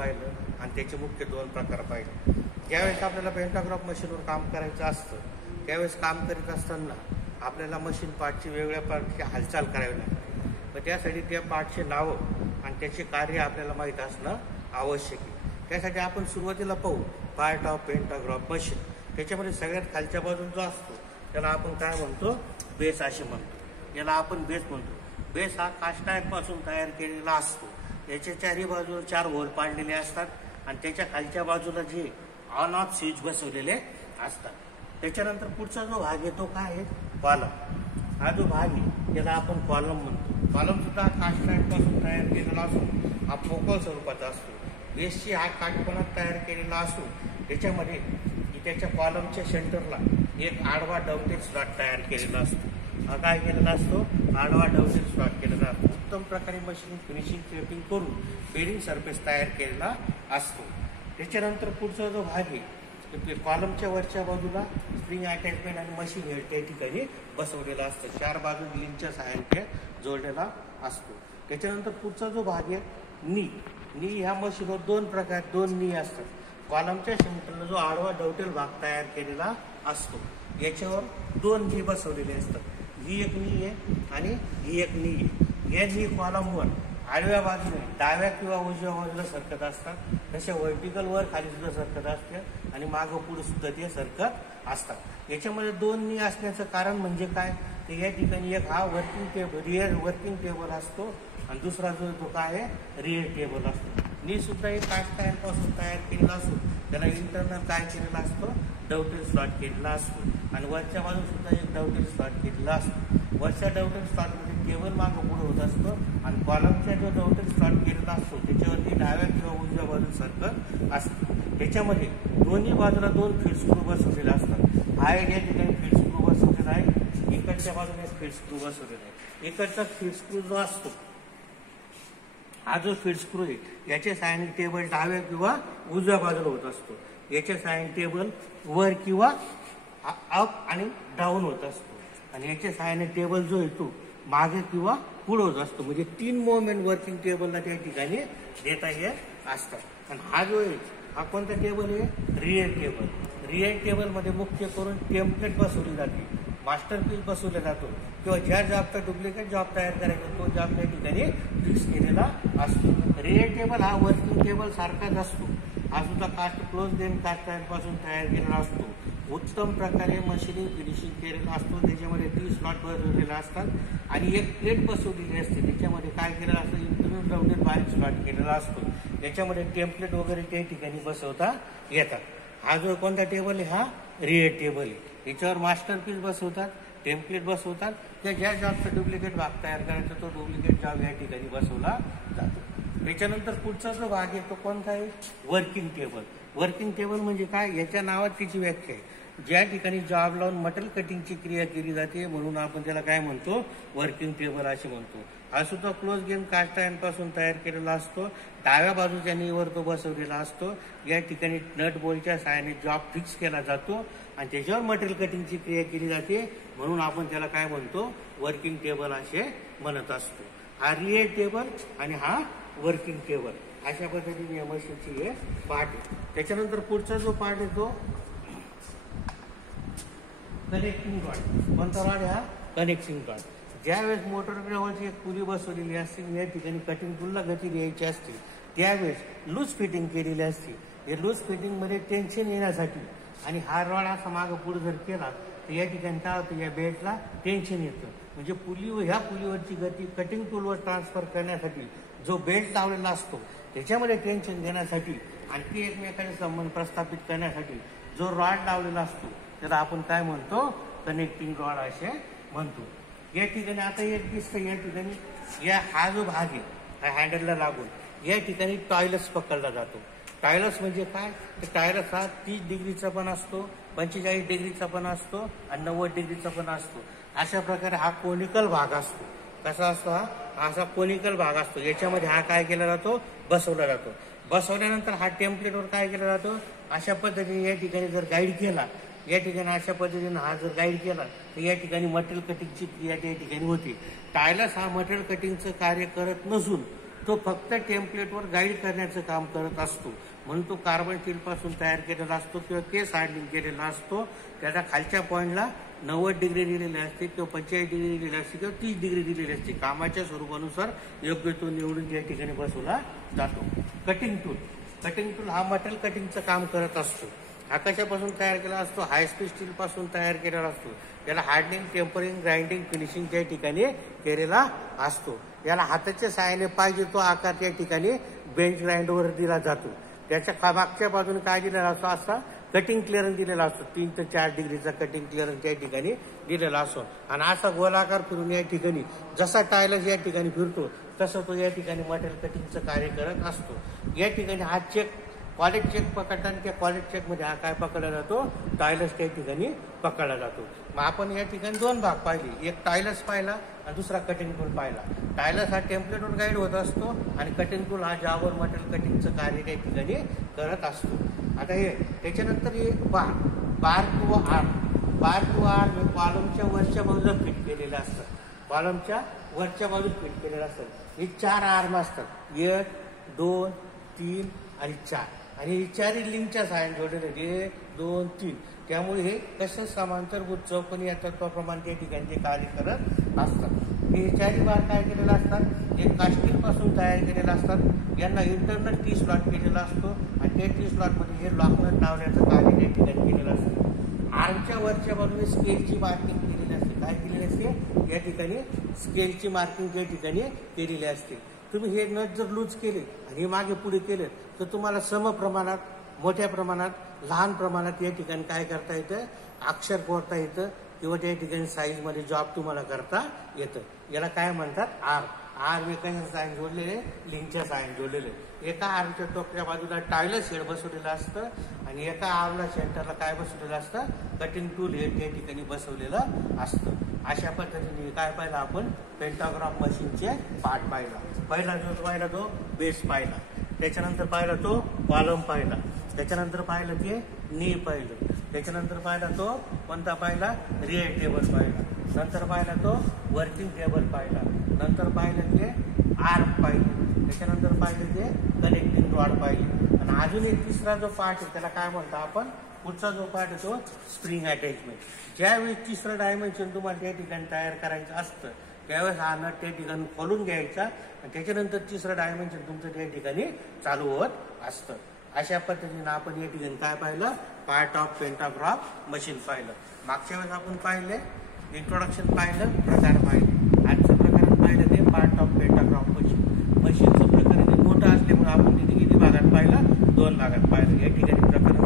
पाहिलं आणि त्याचे मुख्य दोन प्रकार पाहिले. ज्यावेळेस आपल्याला पेंटाग्राफ मशीनवर काम करायचं असतं त्यावेळेस काम करीत असताना आपल्याला मशीन पार्टची वेगवेगळ्या पार्टची हालचाल करावी लागते. मग त्यासाठी त्या पार्टचे नावं आणि त्याचे कार्य आपल्याला माहीत असणं आवश्यक आहे. त्यासाठी आपण सुरुवातीला पाहू पार्ट ऑफ पेंटाग्राफ मशीन. त्याच्यामध्ये सगळ्यात खालच्या बाजून जो असतो त्याला आपण काय म्हणतो, बेस असे म्हणतो. याला आपण बेस म्हणतो. बेस हा कास्ट आयर्नपासून तयार केलेला असतो. याच्या चारही बाजूला 4 होल पाडलेले असतात आणि त्याच्या खालच्या बाजूला जे ऑन ऑफ स्विच बसवलेले असतात. त्याच्यानंतर पुढचा जो भाग आहे तो काय आहे, कॉलम. हा जो भाग आहे त्याला आपण कॉलम म्हणतो. कॉलम सुद्धा कास्ट आयर्नपासून तयार केलेला असून हा पोकळ स्वरूपाचा असतो. बेसची हा काटकोनात तयार केलेला असून त्याच्यामध्ये त्याच्या कॉलमच्या सेंटरला एक आडवा डवटेड स्लॉट तयार केलेला असतो. हा काय केलेला असतो, आडवा डवटेड स्लॉट केलेला असतो. उत्तम प्रकारे मशीन फिनिशिंग टेपिंग करून बेरिंग सरफेस तयार केलेला असतो. त्याच्यानंतर पुढचा जो भाग आहे कॉलमच्या वरच्या बाजूला स्प्रिंग अटॅचमेंट आणि मशीन हेड त्या ठिकाणी बसवलेला असतो. 4 बाजू लिंकच्या सहाय्याने जोडलेला असतो. त्याच्यानंतर पुढचा जो भाग आहे नी ह्या मशीनवर 2 नी असतात. कॉलमच्या सेंटरला जो आडवा डवटेल भाग तयार केलेला असतो याच्यावर 2 नी बसवलेले असतात. ही एक नी आहे आणि ही एक नी आहे. या नी कॉलमवर आडव्या बाजूने डाव्या किंवा उजव्या बाजूला सरकत असतात. तशा व्हर्टिकल वर खाली सुद्धा सरकत असते आणि मागं पुढे सुद्धा ते सरकत असतात. याच्यामध्ये 2 नी असण्याचं कारण म्हणजे काय, तर या ठिकाणी एक हा रिअर वर्किंग टेबल असतो आणि दुसरा जो तो काय आहे, रिअर टेबल असतो. नी सुद्धा एक कास्ट आयर्नपासून तयार केलेला असून त्याला इंटरनल काय केलेला असतो, डवटेल स्लॉट केलेला असतो आणि वरच्या बाजूला सुद्धा एक डवटेल स्लॉट केलेला असतो. वरच्या डवटेल स्लॉटमध्ये टेबल मागं पुढे होत असतो आणि कॉलमच्या जो डवटेल स्लॉट केलेला असतो त्याच्यावरती डाव्या किंवा उजव्या बाजूला सरकत असतो. त्याच्यामध्ये दोन्ही बाजूला 2 फीड स्क्रू बसवलेले असतात. हा एक या ठिकाणी फीड स्क्रू बसवलेला आहे, इकडच्या बाजूने फीड स्क्रू बसवलेला आहे. इकडचा फीड स्क्रू जो असतो हा जो फीड स्क्रू आहे याच्या सहाय्याने टेबल डाव्या किंवा उजव्या बाजूला होत असतो. याच्या सहाय्याने टेबल वर किंवा अप आणि डाऊन होत असतो आणि याच्या सहाय्याने टेबल जो आहे तो मागे किंवा पुढे होत असतो. म्हणजे 3 मोमेंट वर्किंग टेबलला त्या ठिकाणी देता येत असतात. आणि हा जो आहे हा कोणता टेबल आहे, रिअर टेबल. रिअर टेबलमध्ये मुख्य करून टेम्पलेट बसवली जाते, मास्टरपीस बसवला जातो किंवा ज्या जॉबचा डुप्लिकेट जॉब तयार करायचा तो जॉब त्या ठिकाणी फिक्स केलेला असतो. रिअर टेबल हा वर्किंग टेबल सारखाच असतो. हा सुद्धा कास्ट क्लोज देन कास्ट आयर्नपासून तयार केलेला असतो. उत्तम प्रकारे मशीनिंग फिनिशिंग केलेला असतो. त्याच्यामध्ये 30 स्लॉट बसवलेले असतात आणि एक प्लेट बसवलेली असते. त्याच्यामध्ये काय केलेलं असतं, इंटरनल डवटेड बारीक स्लॉट केलेला असतो. त्याच्यामध्ये टेम्पलेट वगैरे त्या ठिकाणी बसवता येतात. हा जो कोणता टेबल आहे, हा रिअर टेबल आहे. याच्यावर मास्टरपीस बसवतात, टेम्पलेट बसवतात. ज्या जॉबचा डुप्लिकेट भाग तयार करायचा तो डुप्लिकेट जॉब या ठिकाणी बसवला जातो. त्याच्यानंतर पुढचा जो भाग आहे तो कोणता आहे, वर्किंग टेबल. वर्किंग टेबल म्हणजे काय, याच्या नावात तिची व्याख्या आहे. ज्या ठिकाणी जॉब लावून मटेरियल कटिंगची क्रिया केली जाते म्हणून आपण त्याला काय म्हणतो, वर्किंग टेबल असे म्हणतो. हा सुद्धा क्लोज गेम कास्ट आयर्नपासून तयार केलेला असतो. डाव्या बाजूच्या नीवर तो बसवलेला असतो. या ठिकाणी नट बोल्टच्या सहाय्याने जॉब फिक्स केला जातो आणि त्याच्यावर मटेरियल कटिंगची क्रिया केली जाते म्हणून आपण त्याला काय म्हणतो, वर्किंग टेबल असे म्हणत असतो. हा रिअर टेबल आणि हा वर्किंग टेबल अशा पद्धतीने या मशीनची हे पार्ट आहे. त्याच्यानंतर पुढचा जो पार्ट आहे तो कनेक्टिंग रॉड. कोणता रॉड आहे हा, कनेक्टिंग रॉड. ज्यावेळेस मोटर ग्राउंडची एक पुली बसवलेली असते, या ठिकाणी कटिंग टूलला गती द्यायची असते, त्यावेळेस लूज फिटिंग केलेली असते. हे लूज फिटिंगमध्ये टेन्शन येण्यासाठी आणि हा रॉड असा मागं पुढे जर केला तर या ठिकाणी काय होतं, या बेल्टला टेन्शन येतं. म्हणजे ह्या पुलीवरची गती कटिंग टूलवर ट्रान्सफर करण्यासाठी जो बेल्ट लावलेला असतो त्याच्यामध्ये टेन्शन देण्यासाठी आणखी एकमेकांचे संबंध प्रस्थापित करण्यासाठी जो रॉड लावलेला असतो त्याला आपण काय म्हणतो, कनेक्टिंग रॉड असे म्हणतो. या ठिकाणी आता एक दिसतं, या ठिकाणी हा जो भाग आहे हा हँडलला लागून या ठिकाणी टॉयलस पकडला जातो. टायलस म्हणजे काय, तर टायलस हा 30 डिग्रीचा पण असतो, 45 डिग्रीचा पण असतो आणि 90 डिग्रीचा पण असतो. अशा प्रकारे हा कोनिकल भाग असतो. कसा असतो, हा असा कोनिकल भाग असतो. याच्यामध्ये हा काय केला जातो, बसवला जातो. बसवल्यानंतर हा टेम्पलेटवर काय केला जातो, अशा पद्धतीने या ठिकाणी जर गाईड केला, या ठिकाणी अशा पद्धतीने हा जर गाईड केला तर या ठिकाणी मटेरियल कटिंगची क्रिया त्या ठिकाणी होती. टायलस हा मटेरियल कटिंगचं कार्य करत नसून तो फक्त टेम्पलेटवर गाईड करण्याचं काम करत असतो. म्हणून तो कार्बन स्टील पासून तयार केलेला असतो किंवा केस हार्डनिंग केलेला असतो. त्याच्या खालच्या पॉईंटला 90 डिग्री दिलेली असते किंवा 45 डिग्री दिलेली असते किंवा 30 डिग्री दिलेली असते. कामाच्या स्वरूपानुसार योग्य तो निवडून या ठिकाणी बसवला जातो. कटिंग टूल हा मटेरियल कटिंगचं काम करत असतो. हा कशापासून तयार केला असतो? हाय स्पीड स्टील पासून तयार केलेला असतो. याला हार्डनिंग, टेम्परिंग, ग्राइंडिंग, फिनिशिंग त्या ठिकाणी केलेला असतो. याला हाताच्या सहाय्याने पाहिजे तो आकार त्या ठिकाणी बेंच ग्राइंडरवर दिला जातो. त्याच्या मागच्या बाजूने काय दिलेला असतो? असा कटिंग क्लिअरन्स दिलेला असतो. 3 ते 4 डिग्रीचा कटिंग क्लिअरन्स त्या ठिकाणी दिलेला असतो. आणि असा गोलाकार फिरून या ठिकाणी जसा टायलस या ठिकाणी फिरतो तसं तो या ठिकाणी मटेरियल कटिंगचं कार्य करत असतो. या ठिकाणी हा चेक क्वालिटी चेक पकडताना त्या क्वालिटी चेकमध्ये हा काय पकडला जातो? टायलस त्या ठिकाणी पकडला जातो. मग आपण या ठिकाणी 2 भाग पाहिले, एक टायलस पाहिला आणि दुसरा कटिंग टूल पाहिला. टायलस हा टेम्पलेटवर गाईड होत असतो आणि कटिंग टूल हा ज्यावर मटेरियल कटिंगचं कार्य त्या ठिकाणी करत असतो. आता हे त्याच्यानंतर हे बार किंवा आर हे कॉलमच्या वरच्या बाजूला फिट केलेलं असतं. कॉलमच्या वरच्या बाजूला फिट केलेलं असतं. हे 4 आर्म असतात. 1, 2, 3 आणि 4. आणि हे 4 लिंकच्या सहाय्याने जोडलेले 1, 2, 3. त्यामुळे हे कसं समांतरभूत चौकोनी या तत्वाप्रमाणे त्या ठिकाणी ते कार्य करत असतात. हे 4 बार काय केलेलं असतात? हे कास्टिंग पासून तयार केलेलं असतात. यांना इंटरनल टी स्लॉट केलेला असतो आणि त्या टी स्लॉटमध्ये हे लॉकनट लावण्याचं कार्य त्या ठिकाणी केलेलं असतं. आर्मच्या वरच्या बाजूने स्केलची मार्किंग केलेली असते. काय केलेली असते? या ठिकाणी स्केलची मार्किंग त्या ठिकाणी केलेली असते. तुम्ही हे नट जर लूज केले आणि हे मागे पुढे केले तर तुम्हाला समप्रमाणात, मोठ्या प्रमाणात, लहान प्रमाणात या ठिकाणी काय करता येतं? अक्षर कोरता येतं किंवा त्या ठिकाणी साईजमध्ये जॉब तुम्हाला करता येतं. याला काय म्हणतात? आर्म एकाच्या साईन जोडलेले, लिंकच्या साईन जोडलेले. एका आर्मच्या टोकच्या बाजूला टायलस हेड बसवलेलं असतं आणि एका आर्मला सेंटरला काय बसवलेलं असतं? कटिंग टूल हेड त्या ठिकाणी बसवलेलं असतं. अशा पद्धतीने काय पाहिलं आपण? पेंटाग्राफ मशीनचे पार्ट पाहिला तो बेस पाहिला. त्याच्यानंतर पाहिला तो कॉलम पाहिला. त्याच्यानंतर पाहिलं ते नी पाहिलं. त्याच्यानंतर पाहिला तो कोणता पाहिला? रिअर टेबल पाहिला. नंतर पाहिला तो वर्किंग टेबल पाहिला. नंतर पाहिलं ते आर्म पाहिलं. त्याच्यानंतर पाहिलं ते कनेक्टिंग रॉड पाहिली. आणि अजून एक तिसरा जो पार्ट आहे त्याला काय म्हणतो आपण? पुढचा जो पार्ट आहे तो स्प्रिंग अटॅचमेंट. ज्यावेळी तिसरं डायमेन्शन तुम्हाला त्या ठिकाणी तयार करायचं असतं त्यावेळेस हा नट त्या ठिकाणी खोलून घ्यायचा आणि त्याच्यानंतर तिसरं डायमेन्शन तुमचं त्या ठिकाणी चालू होत असतं. अशा पद्धतीनं आपण या ठिकाणी काय पाहिलं? पार्ट ऑफ पेंटाग्राफ मशीन पाहिलं. मागच्या वेळेस आपण पाहिले इंट्रोडक्शन पाहिलं, प्रकार पाहिले. आजच्या प्रकारात पाहिलं ते पार्ट ऑफ पेंटाग्राफ मशीनचं प्रकार मोठं असल्यामुळे आपण तिथे किती भागात पाहिलं? 2 भागात पाहिलं. या ठिकाणी प्रकार